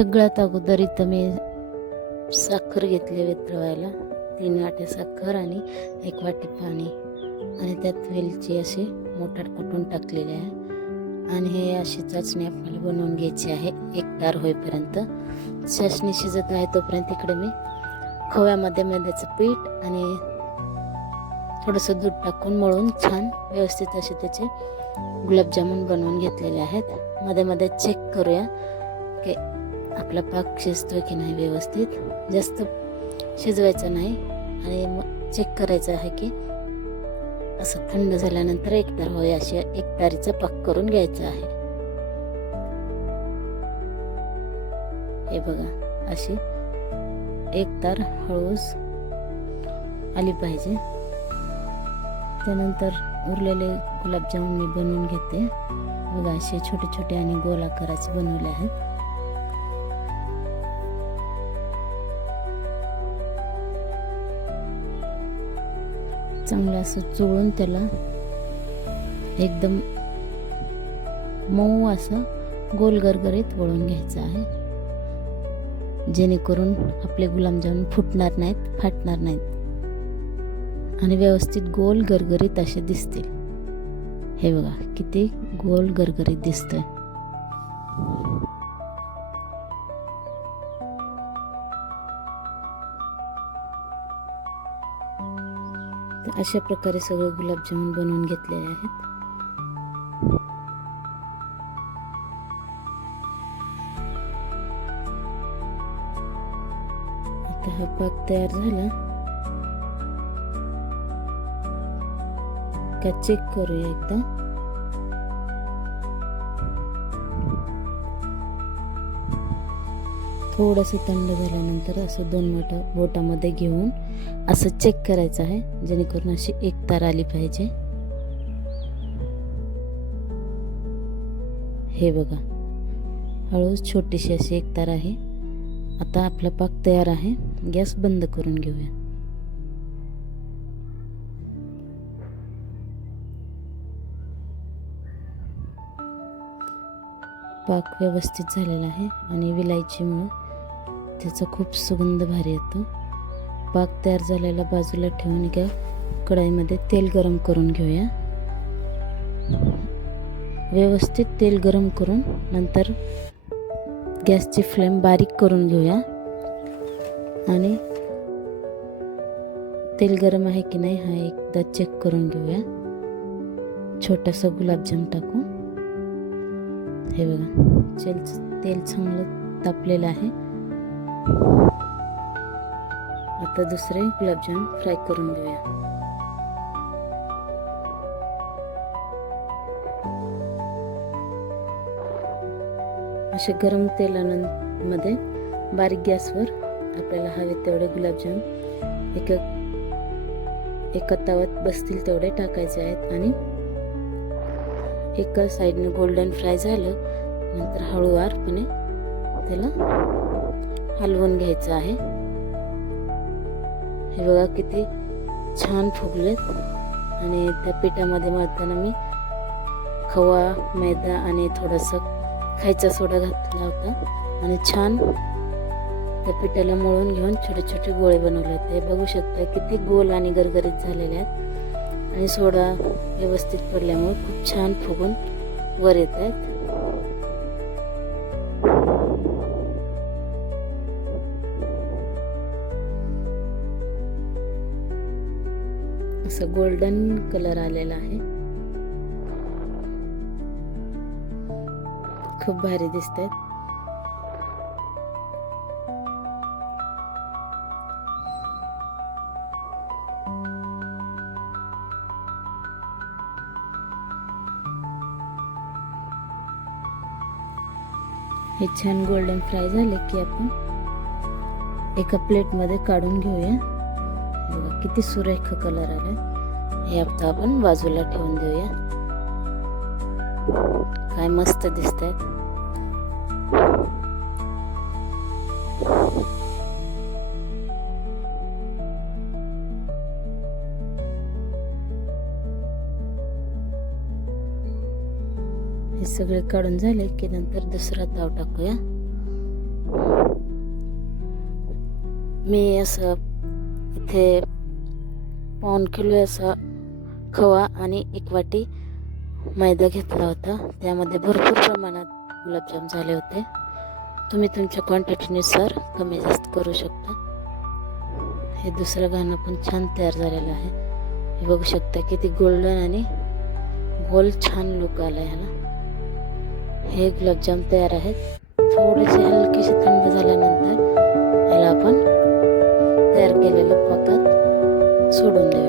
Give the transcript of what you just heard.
सगळ्यात अगोदर इथं मी साखर घेतली वितळवायला. 3 वाट्या साखर आणि 1 वाटी पाणी आणि त्यात वेलची अशी मोठाट कुटून टाकलेली आहे. आणि हे अशी चाचणी आपल्याला बनवून घ्यायची आहे 1 तार होईपर्यंत. चाचणी शिजत आहे तोपर्यंत इकडे मी खव्यामध्ये मैद्याचं पीठ आणि थोडंसं दूध टाकून मळून छान व्यवस्थित असे त्याचे गुलाबजामुन बनवून घेतलेले आहेत. मध्ये मध्ये चेक करूया की आपला पाक शिजतोय की नाही व्यवस्थित. जास्त शिजवायचं नाही आणि मग चेक करायचं आहे की असं थंड झाल्यानंतर 1 तार होय अशी 1 तारीचा पाक करून घ्यायचा आहे. हे बघा अशी 1 तार हळूच आली पाहिजे. त्यानंतर उरलेले गुलाबजामुन मी बनवून घेते. बघा असे छोटे छोटे आणि गोल आकाराचे बनवले आहेत. चांगलं असं चोळून त्याला एकदम मऊ असं गोल गरगरीत वळून घ्यायचं आहे, जेणेकरून आपले गुलाबजामुन फुटणार नाहीत, फाटणार नाहीत आणि व्यवस्थित गोल गरगरीत असे दिसतील. हे बघा किती गोल गरगरीत दिसतंय. तर अशा प्रकारे सगळे गुलाबजामुन बनवून घेतलेले आहेत. आता हा पाक तयार झाला का चेक करूया एकदा. थोडंसं थंड झाल्यानंतर असं 2 बोटामध्ये घेऊन असं चेक करायचं आहे, जेणेकरून अशी 1 तार आली पाहिजे. हे बघा हळूच छोटीशी अशी 1 तार आहे. आता आपला पाक तयार आहे. गॅस बंद करून घेऊया. पाक व्यवस्थित झालेला आहे आणि विलायचीमुळे त्याचा खूप सुगंध भारी येतो. पाक तयार झालेला बाजूला ठेवून एका कढईमध्ये तेल गरम करून घेऊया. व्यवस्थित तेल गरम करून नंतर गॅसची फ्लेम बारीक करून घेऊया आणि तेल गरम आहे की नाही हा एकदा चेक करून घेऊया. छोटासा गुलाबजाम टाकू. हे बघा तेल चांगलं तापलेलं आहे. आता दुसरे गुलाबजाम फ्राय करून घेऊया. असे गरम तेलामध्ये बारीक गॅसवर आपल्याला हवे तेवढे गुलाबजाम एका तव्यात बसतील तेवढे टाकायचे आहेत आणि एका साईडने गोल्डन फ्राय झालं नंतर हळूवारपणे त्याला हलवून घ्यायचं आहे. हे बघा किती छान फुगलेत आणि त्या पिठामध्ये मळताना मी खवा, मैदा आणि थोडासा खायचा सोडा घातला होता आणि छान त्या पिठाला मळून घेऊन छोटे छोटे गोळे बनवले होते. हे बघू शकता किती गोल आणि गरगरीत झालेले आहेत आणि सोडा व्यवस्थित पडल्यामुळे खूप छान फुगून वर येत आहेत. असं गोल्डन कलर आलेला आहे. खूप भारी दिसत आहेत. हे छान गोल्डन फ्राय झाले की आपण एका प्लेटमध्ये काढून घेऊया. बघा किती सुरेख कलर आले. हे आता आपण बाजूला ठेवून देऊया. काय मस्त दिसत आहेत. हे सगळे काढून झाले की नंतर दुसरा ताव टाकूया. मी असं इथे 1 किलो असा खवा आणि 1 वाटी मैदा घेतला होता. त्यामध्ये भरपूर प्रमाणात गुलाबजाम झाले होते. तुम्ही तुमच्या क्वांटिटीनुसार कमी जास्त करू शकता. हे दुसरं घाणं पण छान तयार झालेलं आहे. हे बघू शकता किती गोल्डन आणि गोल छान लुक आला ह्याला. हे गुलाबजाम तयार आहेत. थोडेसे हलकेसे थंड झाल्यानंतर याला आपण तयार केलेल्या पाकात सोडून द्यायचं.